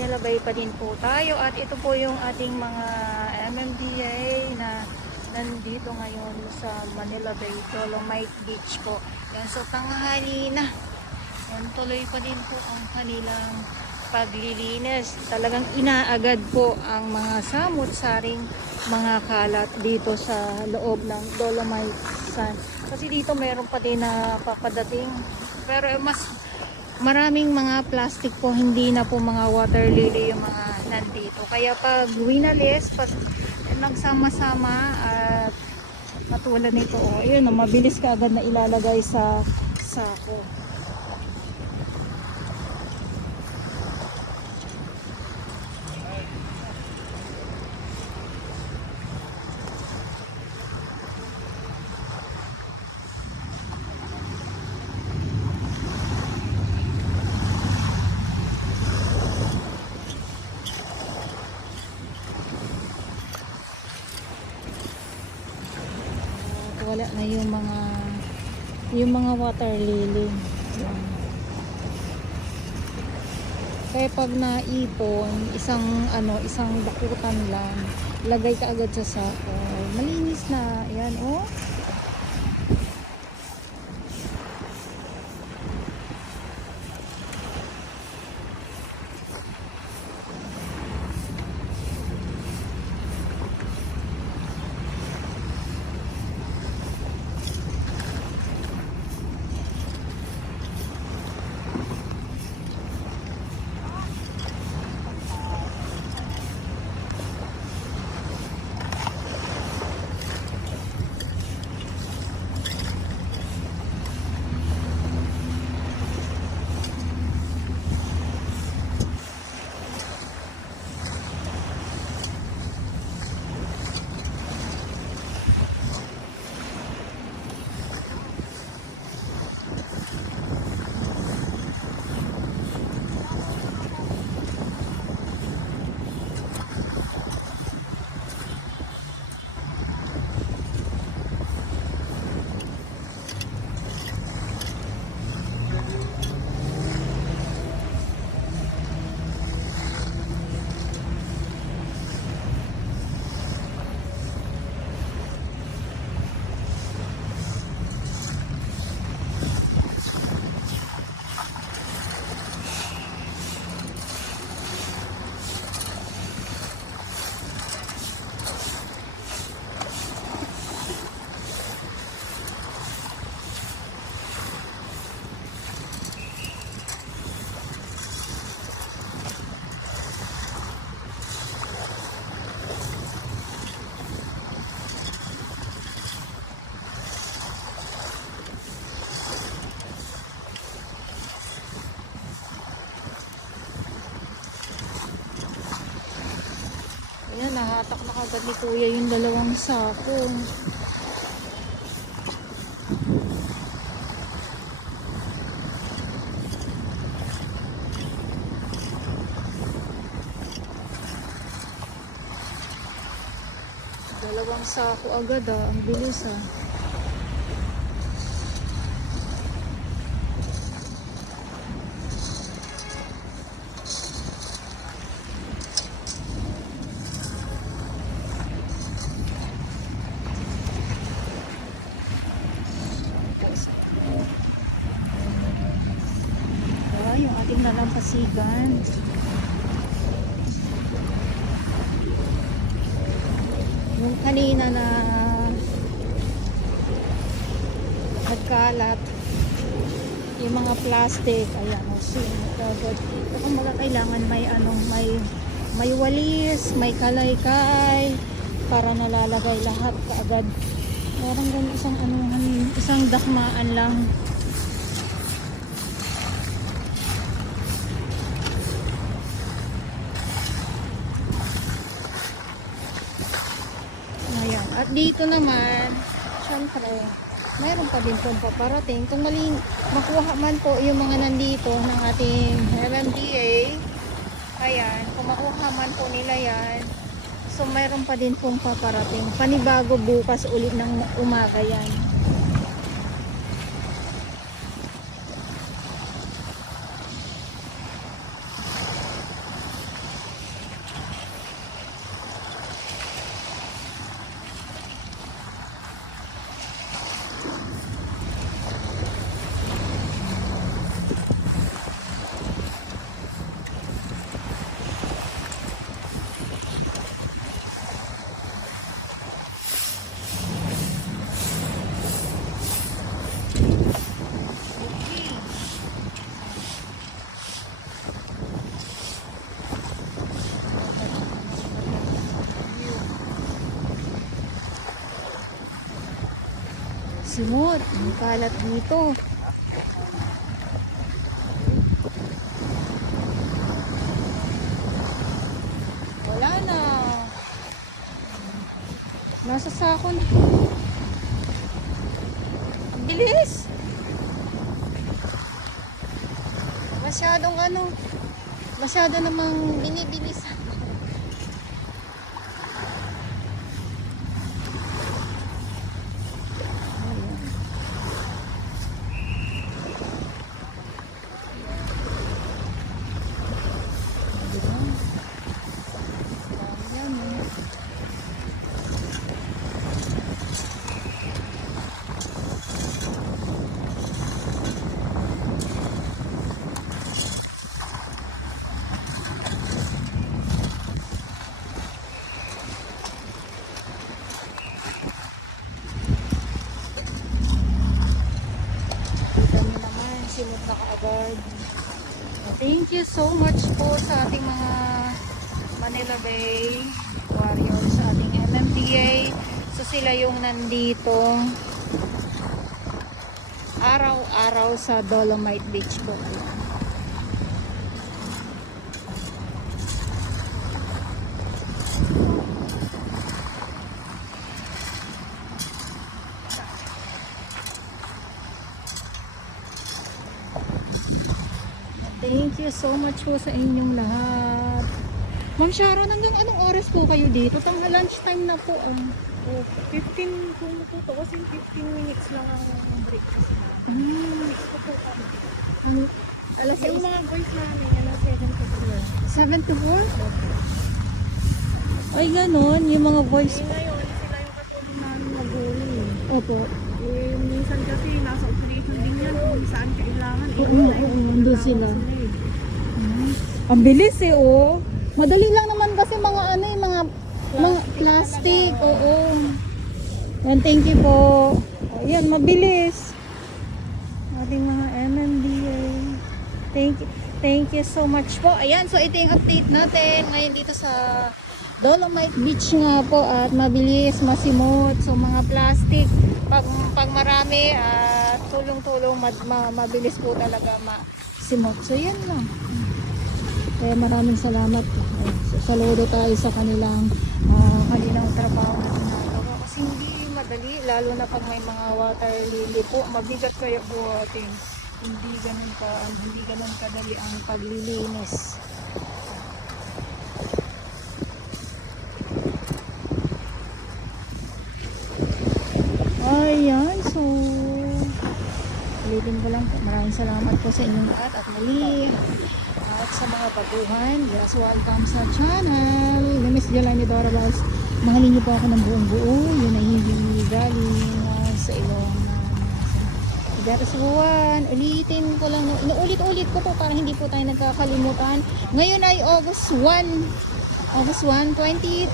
Manila Bay pa din po tayo at ito po yung ating mga MMDA na nandito ngayon sa Manila Bay, Dolomite Beach po. Yan, so tanghali na. Yan, tuloy pa din po ang kanilang paglilinis. Talagang inaagad po ang mga samut-saring mga kalat dito sa loob ng Dolomite Sand. Kasi dito meron pa din na papadating. Pero mas maraming mga plastic po, hindi na po mga water lily yung mga nandito. Kaya pag winalis, pag nagsama-sama at matulad nito, ayun, mabilis ka agad na ilalagay sa sako. Wala na yung mga water lily. Yan. Kaya pag naipon, isang bakutan lang, lagay ka agad sa sako. Malinis na. Yan, oh. Ayan, nahatak na kagad ni Kuya yung dalawang sako. Dalawang sako agad ang bilis yung ating nalampasigan. Yung kanina na nagkalat yung mga plastic, ayan, kung mga kailangan may walis, may kalaykay para nalalagay lahat kaagad. Meron ganun isang dakmaan lang. Ayan. At dito naman, syempre, mayroon pa din pong paparating. Kung makuha man po yung mga nandito ng ating MMDA, ayan, kung makuha man po nila yan, so mayroon pa din pong paparating. Panibago bukas ulit ng umaga yan. masimot. Ang kalat dito. Wala na. Nasa sako na. Ang bilis. Masyadong masyado namang binibilisan. Kami naman, simot na kaagad. Thank you so much po sa ating mga Manila Bay warriors, sa ating MMDA. So sila yung nandito araw-araw sa Dolomite Beach po. Thank you so much po sa inyong lahat. Ma'am Sharon, hanggang anong oras po kayo dito? Tang lunchtime na po. 15 kung po kasi 15 minutes lang ang break kasi minutes ko po kami. Alas Yung 6? mga boys namin, alas 7 to 7 to 4? Ay, ganon. Yung mga boys. ngayon, sila yung katulong namin mag-huli. Opo. Minsan kasi nasa operation din yan kung saan kailangan. Nandun sila. Ang bilis oh. Madali lang naman kasi mga mga plastic. Oo. And thank you po. Ayan, mabilis. Ating mga MMDA. Thank you so much po. Ayan, so ito yung update natin ngayon dito sa Dolomite Beach nga po, at mabilis, masimot. So mga plastic, pag marami, tulong-tulong, mabilis po talaga masimot. So yan lang. Kaya maraming salamat. Saludo tayo sa kanilang trabaho na ginagawa. Kasi hindi madali, lalo na pag may mga water lily po. Mabigat kayo buhatin. Hindi ganun kadali ang paglilinis. Ayan, so ulitin ko lang po. Maraming salamat po sa inyong lahat at muli. At sa mga baguhan, yes, welcome sa channel. Miss Jolani Dora Baus. Mahalin niyo po ako ng buong buo. Yun ay hindi galing sa ilong Gatas buwan. Ulitin ko lang. Inuulit-ulit ko po para hindi po tayo nagkakalimutan. Ngayon ay August 1, 2024.